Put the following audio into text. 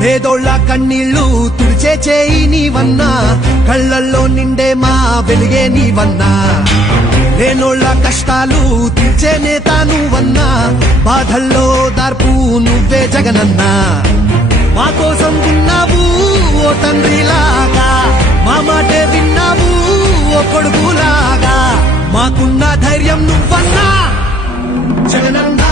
పేదోళ్ళ కన్నీళ్లు తుడిచే చేయి నీవన్నా, కళ్ళల్లో నిండే మా వెలుగే నీవన్నా. లేనోళ్ళ కష్టాలు తీర్చే నేత నువ్వన్నా, బాధల్లో దార్పు నువ్వే జగనన్నా. మా కోసం ఉన్నావు ఓ తండ్రిలాగా, మా మాటే విన్నావు ఓ కొడుకులాగా. మాకున్న ధైర్యం నువ్వన్నా జగనన్నా.